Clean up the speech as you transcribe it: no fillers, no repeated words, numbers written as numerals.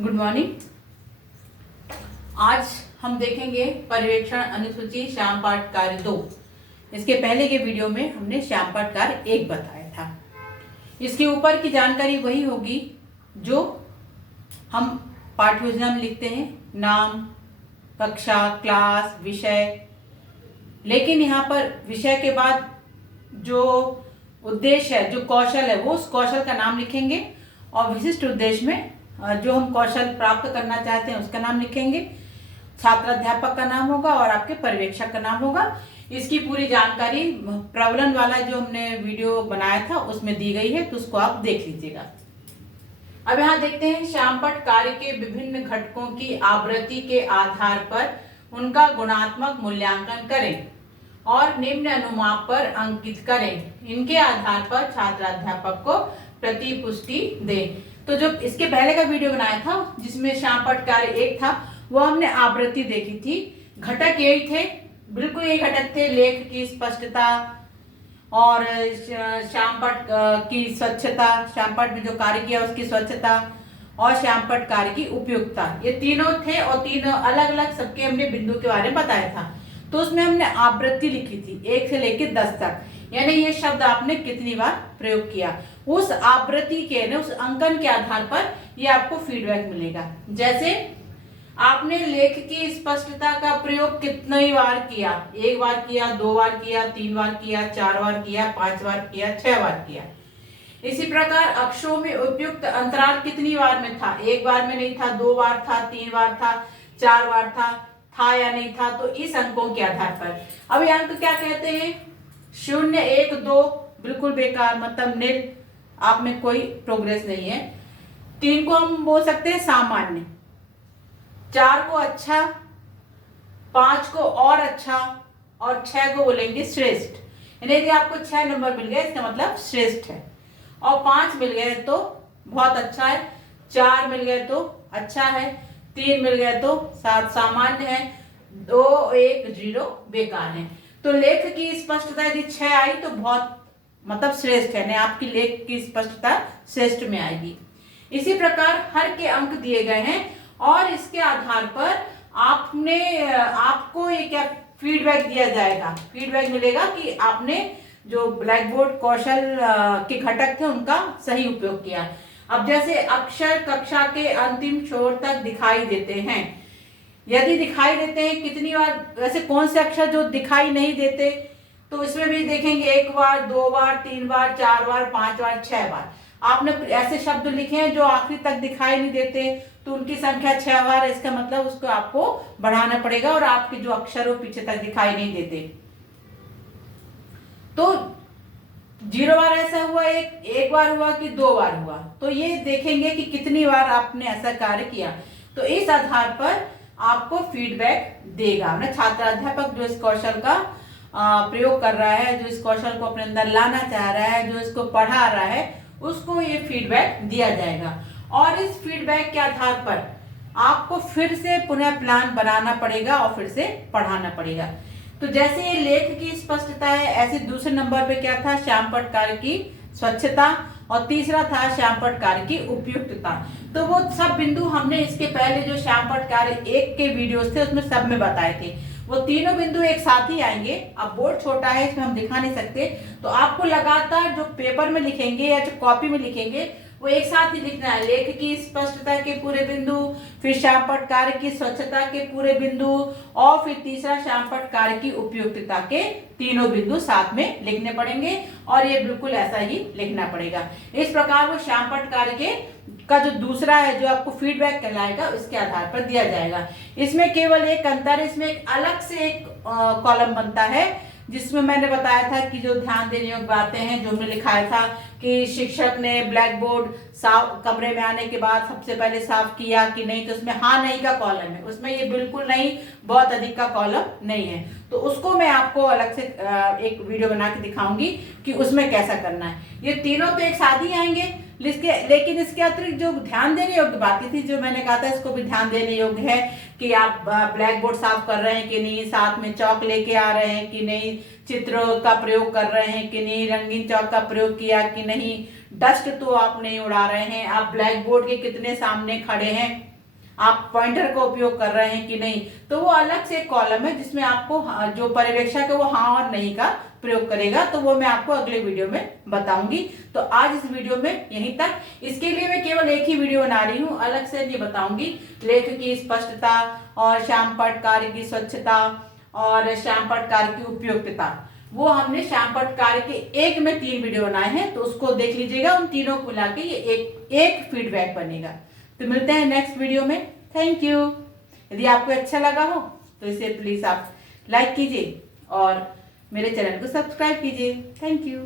Good morning. आज हम देखेंगे पर्यवेक्षण अनुसूची श्याम पाठ कार्य 2। इसके पहले के वीडियो में हमने श्याम पाठ कार्य 1 बताया था। इसके ऊपर की जानकारी वही होगी जो हम पाठ्य योजना में लिखते हैं, नाम, कक्षा, क्लास, विषय। लेकिन यहाँ पर विषय के बाद जो उद्देश्य है, जो कौशल है, वो उस कौशल का नाम लिखेंगे और विशिष्ट उद्देश्य में जो हम कौशल प्राप्त करना चाहते हैं उसका नाम लिखेंगे। छात्र अध्यापक का नाम होगा और आपके पर्यवेक्षक का नाम होगा। इसकी पूरी जानकारी प्रबलन वाला जो हमने वीडियो बनाया था उसमें दी गई है, तो उसको आप देख लीजिएगा। अब यहाँ देखते हैं, श्याम पाठ कार्य के विभिन्न घटकों की आवृत्ति के आधार पर उनका गुणात्मक मूल्यांकन करें और निम्न अनुमाप पर अंकित करें। इनके आधार पर छात्र अध्यापक को प्रतिपुष्टि दें। तो जो इसके पहले का वीडियो बनाया था जिसमें श्याम पाठ कार्य 1 था, वो हमने आवृत्ति देखी थी। घटक यही थे, बिल्कुल यही घटक थे। लेख की स्पष्टता और श्याम पाठ की स्वच्छता, श्याम पाठ में जो कार्य किया उसकी स्वच्छता और श्याम पाठ कार्य की उपयुक्तता, ये तीनों थे और तीनों अलग अलग सबके हमने बिंदु के बारे में बताया था। तो उसमें हमने आवृत्ति लिखी थी 1 से लेकर 10 तक, यानी ये शब्द आपने कितनी बार प्रयोग किया, उस आवृत्ति के ना उस अंकन के आधार पर ये आपको फीडबैक मिलेगा। जैसे आपने लेख की स्पष्टता का प्रयोग कितनी बार किया, 1 बार किया, 2 बार किया, 3 बार किया, 4 बार किया, 5 बार किया, 6 बार किया। इसी प्रकार अक्षरों में उपयुक्त अंतराल कितनी बार में था, 1 बार में नहीं था, 2 बार था, 3 बार था, 4 बार था या नहीं था। तो इस अंकों के आधार पर अब ये अंक क्या कहते हैं, 0, 1, 2 बिल्कुल बेकार, मतलब निल, आप में कोई प्रोग्रेस नहीं है। 3 को हम बोल सकते हैं सामान्य, 4 को अच्छा, 5 को और अच्छा और 6 को बोलेंगे श्रेष्ठ। यानी यदि आपको 6 नंबर मिल गए इसका मतलब श्रेष्ठ है, और 5 मिल गए तो बहुत अच्छा है, 4 मिल गए तो अच्छा है, 3 मिल गए तो सामान्य है, 2, 1, 0 बेकार है। तो लेख की स्पष्टता यदि 6 आई तो बहुत मतलब श्रेष्ठ है, आपकी लेख की स्पष्टता श्रेष्ठ में आएगी। इसी प्रकार हर के अंक दिए गए हैं और इसके आधार पर आपको ये क्या फीडबैक दिया जाएगा, फीडबैक मिलेगा कि आपने जो ब्लैक बोर्ड कौशल के घटक थे उनका सही उपयोग किया। अब जैसे अक्षर कक्षा के अंतिम छोर तक दिखाई देते हैं, यदि दिखाई देते हैं कितनी बार, वैसे कौन से अक्षर जो दिखाई नहीं देते, तो इसमें भी देखेंगे 1 बार, 2 बार, 3 बार, 4 बार, 5 बार, 6 बार। आपने ऐसे शब्द लिखे हैं जो आखिरी तक दिखाई नहीं देते, तो उनकी संख्या 6 बार है। इसका मतलब उसको आपको बढ़ाना पड़ेगा और आपके जो अक्षर वो पीछे तक दिखाई नहीं देते। तो 0 बार ऐसा हुआ, एक बार हुआ कि 2 बार हुआ, तो ये देखेंगे कि कितनी बार आपने ऐसा कार्य किया। तो इस आधार पर आपको फीडबैक देगा ना छात्र अध्यापक, जो इस कौशल का प्रयोग कर रहा है, जो इस कौशल को अपने अंदर लाना चाह रहा है, जो इसको पढ़ा रहा है, उसको ये फीडबैक दिया जाएगा। और इस फीडबैक के आधार पर आपको फिर से पुनः प्लान बनाना पड़ेगा और फिर से पढ़ाना पड़ेगा। तो जैसे ये लेख की स्पष्टता है, ऐसे दूसरे नंबर पे क्या था, श्याम पाठ कार्य की स्वच्छता, और तीसरा था श्याम पाठ कार्य की उपयुक्तता। तो वो सब बिंदु हमने इसके पहले जो श्याम पाठ कार्य 1 के वीडियोस थे उसमें सब में बताए थे। वो तीनों बिंदु एक साथ ही आएंगे। अब बोर्ड छोटा है, इसमें हम दिखा नहीं सकते, तो आपको लगातार जो पेपर में लिखेंगे या जो कॉपी में लिखेंगे वो एक साथ ही लिखना है। लेख की स्पष्टता के पूरे बिंदु, फिर श्याम पाठ कार्य की स्वच्छता के पूरे बिंदु, और फिर तीसरा श्याम पाठ कार्य की उपयुक्तता के तीनों बिंदु साथ में लिखने पड़ेंगे, और ये बिल्कुल ऐसा ही लिखना पड़ेगा। इस प्रकार वो श्याम पाठ कार्य का जो दूसरा है जो आपको फीडबैक कहलाएगा उसके आधार पर दिया जाएगा। इसमें केवल एक अंतर है, इसमें एक अलग से एक कॉलम बनता है जिसमें मैंने बताया था कि जो ध्यान देने योग्य बातें हैं, जो हमने लिखाया था कि शिक्षक ने ब्लैक बोर्ड साफ कमरे में आने के बाद सबसे पहले साफ किया कि नहीं, तो उसमें हाँ नहीं का कॉलम है, उसमें ये बिल्कुल नहीं, बहुत अधिक का कॉलम नहीं है। तो उसको मैं आपको अलग से एक वीडियो बना के दिखाऊंगी कि उसमें कैसा करना है। ये तीनों तो एक साथ ही आएंगे, लेकिन इसके अतिरिक्त जो ध्यान देने योग्य बातें थी, जो मैंने कहा था इसको भी ध्यान देने योग्य है कि आप ब्लैक बोर्ड साफ कर रहे हैं कि नहीं, साथ में चौक लेके आ रहे हैं कि नहीं, चित्रों का प्रयोग कर रहे हैं कि नहीं, रंगीन चौक का प्रयोग किया कि नहीं, डस्ट तो आप नहीं उड़ा रहे हैं, आप ब्लैक बोर्ड के कितने सामने खड़े हैं, आप पॉइंटर का उपयोग कर रहे हैं कि नहीं, तो वो अलग से एक कॉलम है जिसमें आपको जो पर्यवेक्षक है वो हाँ और नहीं का प्रयोग करेगा, तो वो मैं आपको अगले वीडियो में बताऊंगी। तो आज इस वीडियो में यहीं तक। इसके लिए मैं केवल एक ही वीडियो बना रही हूँ, अलग से नहीं बताऊंगी। लेख की स्पष्टता और श्यामपट्ट कार्य की स्वच्छता और श्यामपट्ट कार्य की उपयुक्तता, वो हमने श्यामपट्ट कार्य के एक में 3 वीडियो बनाए हैं, तो उसको देख लीजिएगा। उन तीनों को मिला के ये एक फीडबैक बनेगा। तो मिलते हैं नेक्स्ट वीडियो में। Thank you. यदि आपको अच्छा लगा हो तो इसे प्लीज आप लाइक कीजिए और मेरे चैनल को सब्सक्राइब कीजिए। Thank you.